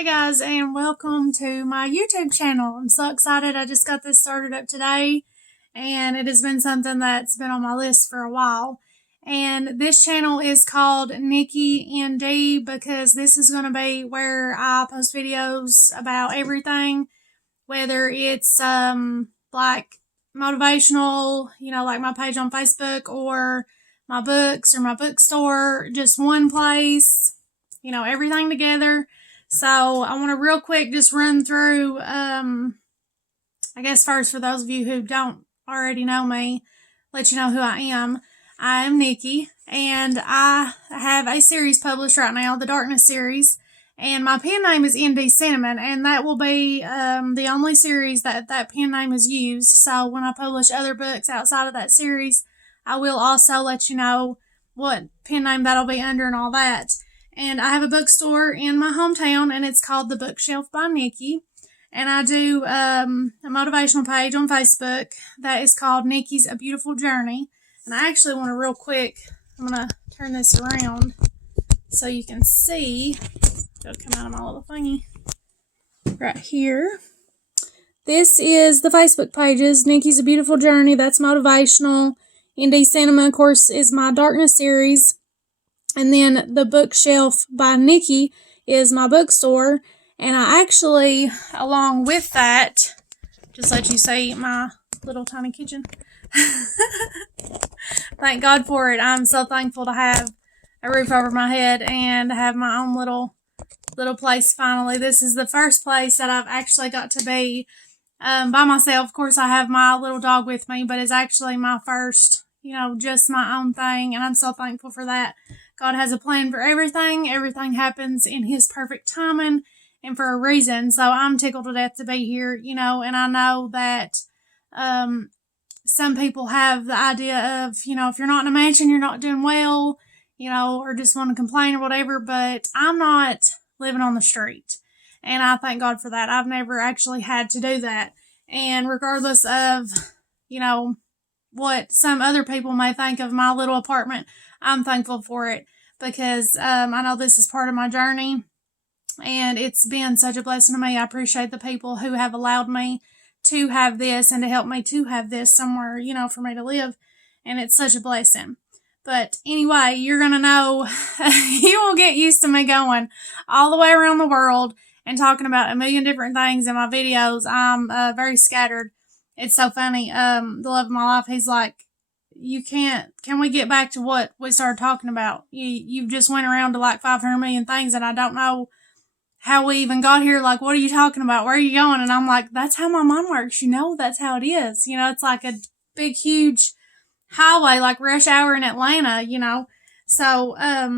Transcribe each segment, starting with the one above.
Hi guys, and welcome to my YouTube channel. I'm so excited. I just got this started up today, and it has been something that's been on my list for a while. And this channel is called Niki N.D because this is going to be where I post videos about everything, whether it's like motivational, like my page on Facebook, or my books or my bookstore, just one place, everything together. So I want to real quick just run through, I guess first, for those of you who don't already know me, let you know who I am. I am Niki, and I have a series published right now, the Darkness series, and my pen name is N.D Cinniamon, and that will be the only series that pen name is used. So when I publish other books outside of that series, I will also let you know what pen name that'll be under and all that. And I have a bookstore in my hometown, and it's called The Bookshelf by Niki. And I do a motivational page on Facebook that is called Niki's A Beautiful Journey. And I actually want to real quick, I'm going to turn this around so you can see. It'll come out of my little thingy right here. This is the Facebook pages. Niki's A Beautiful Journey, that's motivational. N.D Cinniamon, of course, is my Darkness series. And then The Bookshelf by Niki is my bookstore. And I actually, along with that, just let you see my little tiny kitchen. Thank God for it. I'm so thankful to have a roof over my head and have my own little place finally. This is the first place that I've actually got to be by myself. Of course, I have my little dog with me, but it's actually my first, just my own thing. And I'm so thankful for that. God has a plan for everything. Everything happens in His perfect timing and for a reason. So I'm tickled to death to be here, and I know that some people have the idea of, if you're not in a mansion, you're not doing well, or just want to complain or whatever. But I'm not living on the street. And I thank God for that. I've never actually had to do that. And regardless of, what some other people may think of my little apartment, I'm thankful for it because I know this is part of my journey, and it's been such a blessing to me. I appreciate the people who have allowed me to have this and to help me to have this somewhere, for me to live, and it's such a blessing. But anyway, you're going to know, you will get used to me going all the way around the world and talking about a million different things in my videos. I'm very scattered. It's so funny. The love of my life, he's like, can we get back to what we started talking about? You've just went around to like 500 million things, and I don't know how we even got here. Like, what are you talking about? Where are you going? And I'm like, that's how my mind works. That's how it is. It's like a big, huge highway, like rush hour in Atlanta, So, I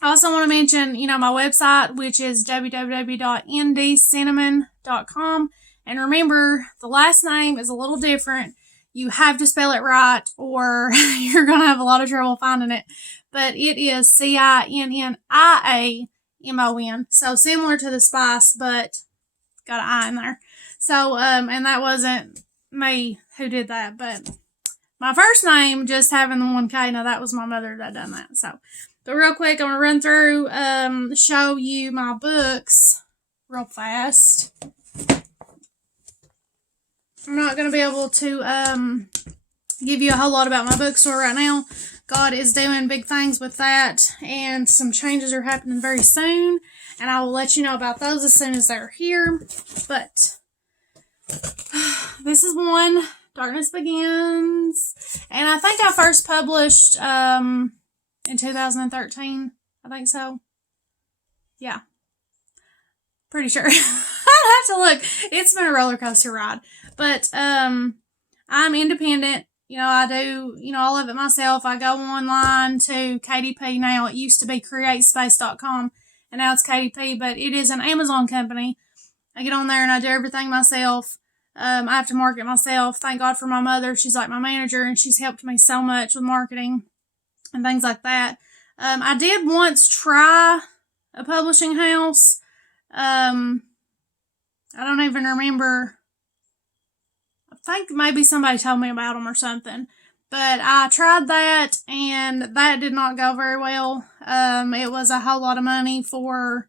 also want to mention, my website, which is www.ndcinnamon.com. And remember, the last name is a little different. You have to spell it right, or you're going to have a lot of trouble finding it. But it is Cinniamon. So similar to the spice, but got an I in there. So, and that wasn't me who did that, but my first name, just having the 1K, now that was my mother that done that. So, but real quick, I'm going to run through, show you my books real fast. I'm not going to be able to give you a whole lot about my bookstore right now. God is doing big things with that, and some changes are happening very soon, and I will let you know about those as soon as they're here. But this is one, Darkness Begins, and I think I first published in 2013. I think so. Yeah. Pretty sure. I'd have to look. It's been a roller coaster ride. But I'm independent. I do, all of it myself. I go online to KDP now. It used to be createspace.com, and now it's KDP, but it is an Amazon company. I get on there and I do everything myself. I have to market myself. Thank God for my mother. She's like my manager, and she's helped me so much with marketing and things like that. I did once try a publishing house. I don't even remember. I think maybe somebody told me about them or something. But I tried that, and that did not go very well. It was a whole lot of money for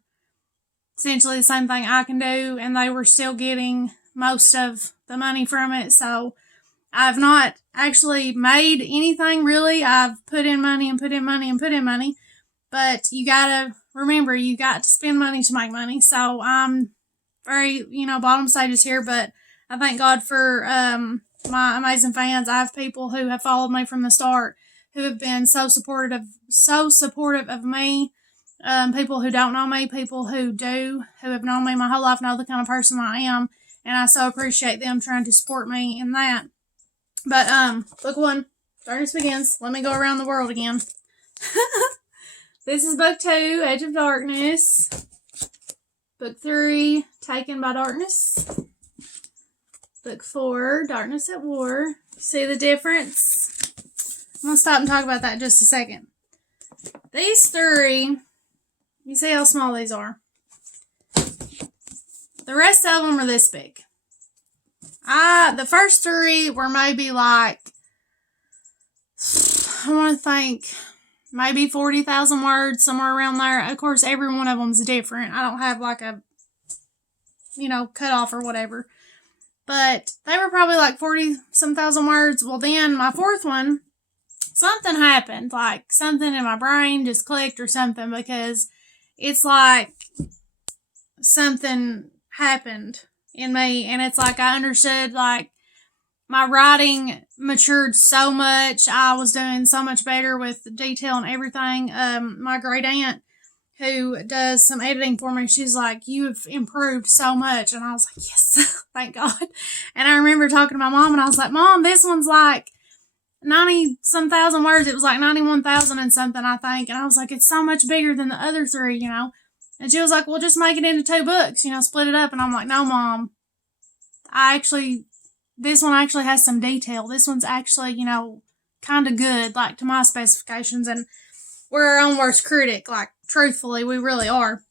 essentially the same thing I can do, and they were still getting most of the money from it. So I've not actually made anything really. I've put in money and put in money and put in money, but you gotta remember, you got to spend money to make money. So I'm very, bottom stages here, but I thank God for my amazing fans. I have people who have followed me from the start, who have been so supportive of me. People who don't know me, people who do, who have known me my whole life, know the kind of person I am, and I so appreciate them trying to support me in that. But book 1, Darkness Begins. Let me go around the world again. This is book 2, Edge of Darkness. Book 3, Taken by Darkness. Book 4, Darkness at War. See the difference? I'm going to stop and talk about that in just a second. These 3, you see how small these are. The rest of them are this big. The first 3 were maybe like, I want to think, maybe 40,000 words, somewhere around there. Of course, every one of them is different. I don't have like a, cutoff or whatever. But they were probably like 40-some thousand words. Well, then my 4th one, something happened. Like something in my brain just clicked or something, because it's like something happened in me, and it's like I understood, like, my writing matured so much. I was doing so much better with detail and everything. My great aunt, who does some editing for me, she's like, "You've improved so much." And I was like, yes, thank God. And I remember talking to my mom, and I was like, "Mom, this one's like 90-some thousand words." It was like 91,000 and something, I think. And I was like, "It's so much bigger than the other 3, And she was like, "Well, just make it into 2 books, split it up." And I'm like, "No, Mom, this one actually has some detail. This one's actually, kind of good, like, to my specifications. And we're our own worst critic, like, truthfully, we really are."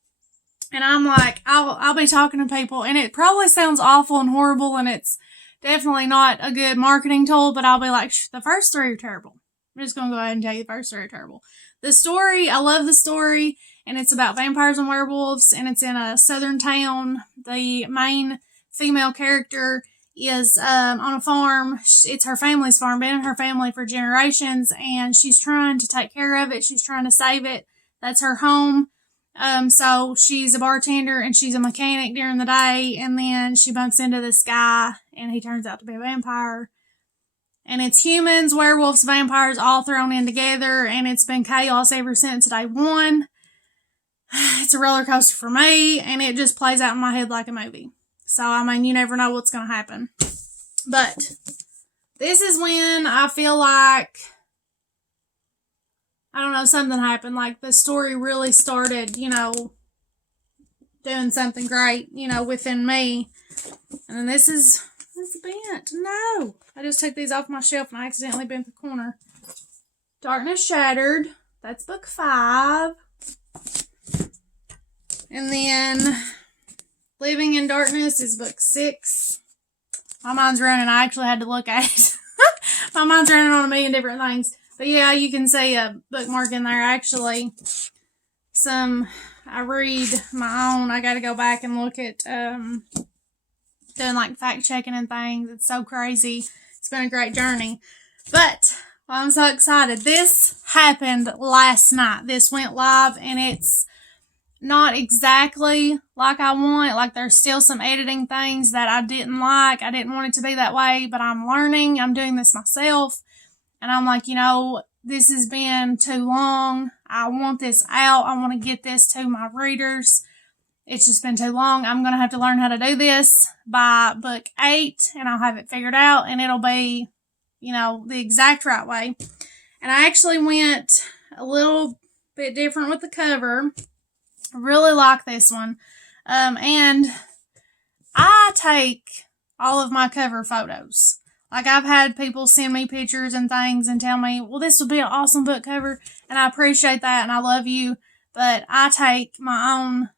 And I'm like, I'll be talking to people, and it probably sounds awful and horrible, and it's definitely not a good marketing tool, but I'll be like, the first 3 are terrible. I'm just going to go ahead and tell you the first 3 are terrible. The story, I love the story, and it's about vampires and werewolves, and it's in a southern town. The main female character is on a farm. It's her family's farm, been in her family for generations, and she's trying to take care of it. She's trying to save it. That's her home. So she's a bartender and she's a mechanic during the day, and then she bumps into this guy, and he turns out to be a vampire. And it's humans, werewolves, vampires all thrown in together, and it's been chaos ever since day 1. It's a roller coaster for me, and it just plays out in my head like a movie. So, you never know what's going to happen. But this is when I feel like, I don't know, something happened. Like, the story really started, doing something great, within me. And then this is bent. No. I just took these off my shelf and I accidentally bent the corner. Darkness Shattered. That's book 5. And then Living in Darkness is book 6. My mind's running. I actually had to look at it. My mind's running on a million different things. But yeah, you can see a bookmark in there. Actually, I read my own. I got to go back and look at doing like fact checking and things. It's so crazy. It's been a great journey. But I'm so excited. This happened last night. This went live, and it's not exactly like I want. Like, there's still some editing things that I didn't like. I didn't want it to be that way, but I'm learning. I'm doing this myself. And I'm like, this has been too long. I want this out. I want to get this to my readers. It's just been too long. I'm going to have to learn how to do this by book 8, and I'll have it figured out, and it'll be, the exact right way. And I actually went a little bit different with the cover. I really like this one. And I take all of my cover photos. Like, I've had people send me pictures and things and tell me, well, this would be an awesome book cover. And I appreciate that, and I love you. But I take my own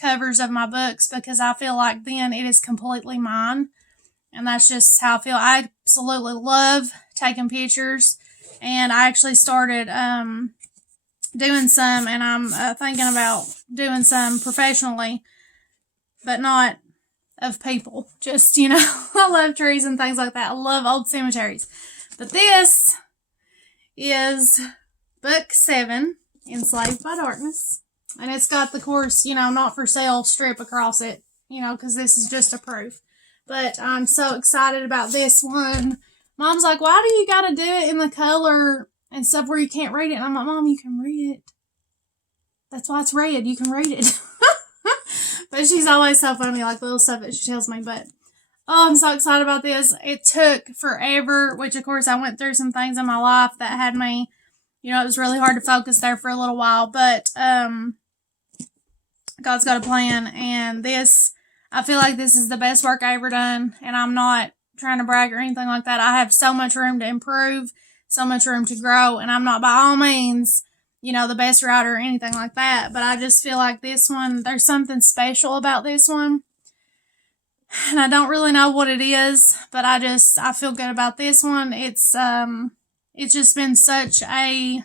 covers of my books because I feel like then it is completely mine. And that's just how I feel. I absolutely love taking pictures. And I actually started doing some, and I'm thinking about doing some professionally, but not of people. Just, I love trees and things like that. I love old cemeteries. But this is book 7, Enslaved by Darkness. And it's got the course, not for sale strip across it, because this is just a proof. But I'm so excited about this one. Mom's like, why do you got to do it in the color and stuff where you can't read it? And I'm like, Mom, you can read it. That's why it's red. You can read it. But she's always so funny, like little stuff that she tells me. But, oh, I'm so excited about this. It took forever, which, of course, I went through some things in my life that had me, it was really hard to focus there for a little while. But, God's got a plan, and I feel like this is the best work I ever done, and I'm not trying to brag or anything like that. I have so much room to improve, so much room to grow, and I'm not by all means, the best writer or anything like that, but I just feel like this one, there's something special about this one, and I don't really know what it is, but I feel good about this one. It's just been such an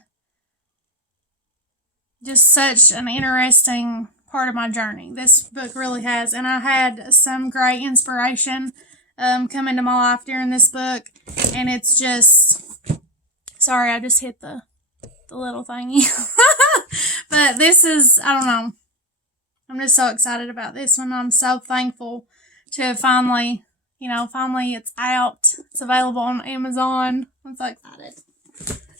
interesting part of my journey. This book really has, and I had some great inspiration come into my life during this book, and it's just, sorry, I just hit the little thingy. But this is, I don't know, I'm just so excited about this one. I'm so thankful to finally, finally it's out. It's available on Amazon. I'm so excited.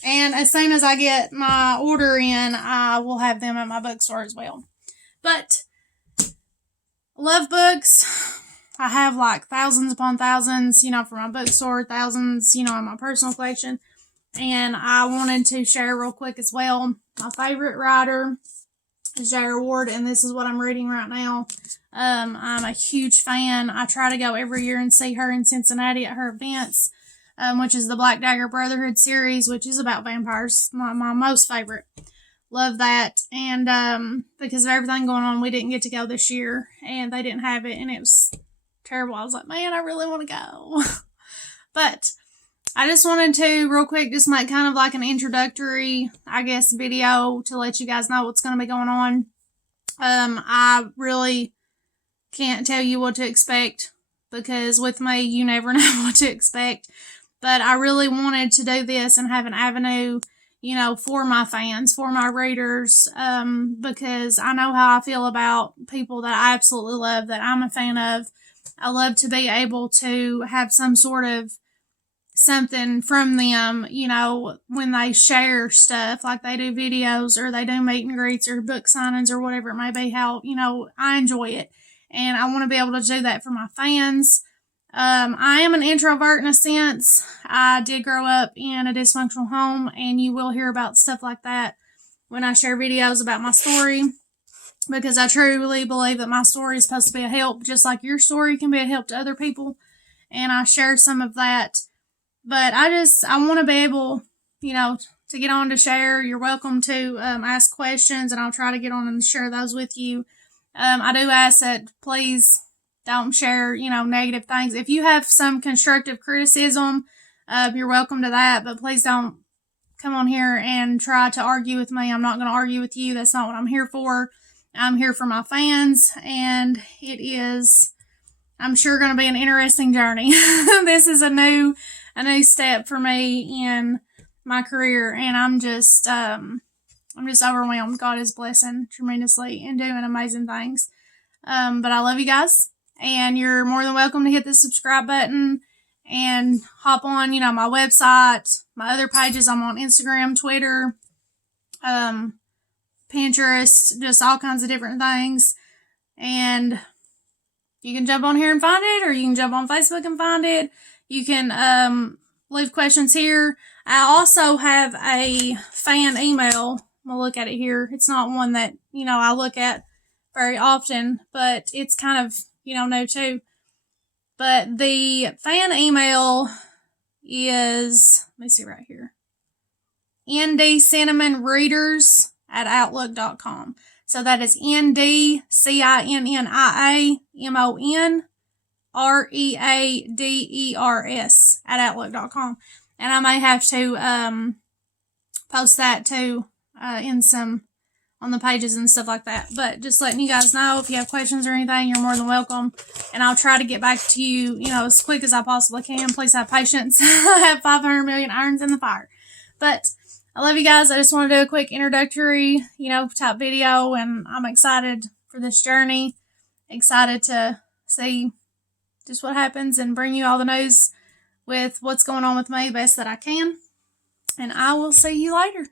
And as soon as I get my order in, I will have them at my bookstore as well. But, love books. I have like thousands upon thousands, for my bookstore, thousands, in my personal collection. And I wanted to share real quick as well. My favorite writer is J.R. Ward, and this is what I'm reading right now. I'm a huge fan. I try to go every year and see her in Cincinnati at her events, which is the Black Dagger Brotherhood series, which is about vampires. My most favorite. Love that. And because of everything going on, we didn't get to go this year, and they didn't have it, and it was terrible. I was like, man, I really want to go. But I just wanted to real quick just make kind of like an introductory, I guess, video to let you guys know what's going to be going on. I really can't tell you what to expect, because with me, you never know what to expect. But I really wanted to do this and have an avenue, for my fans, for my readers, because I know how I feel about people that I absolutely love, that I'm a fan of. I love to be able to have some sort of something from them, when they share stuff, like they do videos or they do meet and greets or book signings or whatever it may be, how, I enjoy it. And I want to be able to do that for my fans. I am an introvert in a sense. I did grow up in a dysfunctional home, and you will hear about stuff like that when I share videos about my story, because I truly believe that my story is supposed to be a help, just like your story can be a help to other people, and I share some of that. But I want to be able, to get on to share. You're welcome to ask questions, and I'll try to get on and share those with you. I do ask that please don't share, negative things. If you have some constructive criticism, you're welcome to that, but please don't come on here and try to argue with me. I'm not going to argue with you. That's not what I'm here for. I'm here for my fans, and it is, I'm sure, going to be an interesting journey. This is a new step for me in my career, and I'm just overwhelmed. God is blessing tremendously and doing amazing things. But I love you guys, and you're more than welcome to hit the subscribe button and hop on, my website, my other pages. I'm on Instagram, Twitter, Pinterest, just all kinds of different things. And you can jump on here and find it, or you can jump on Facebook and find it. You can leave questions here. I also have a fan email. I'm going to look at it here. It's not one that, I look at very often, but it's kind of, new too. But the fan email is, let me see right here, N.D Cinniamon Readers at Outlook.com. So that is N.D Cinniamon Readers at Outlook.com. And I may have to post that to in some on the pages and stuff like that. But just letting you guys know, if you have questions or anything, you're more than welcome. And I'll try to get back to you, as quick as I possibly can. Please have patience. I have 500 million irons in the fire. But I love you guys. I just want to do a quick introductory, type video. And I'm excited for this journey. Excited to see just what happens and bring you all the news with what's going on with me best that I can. And I will see you later.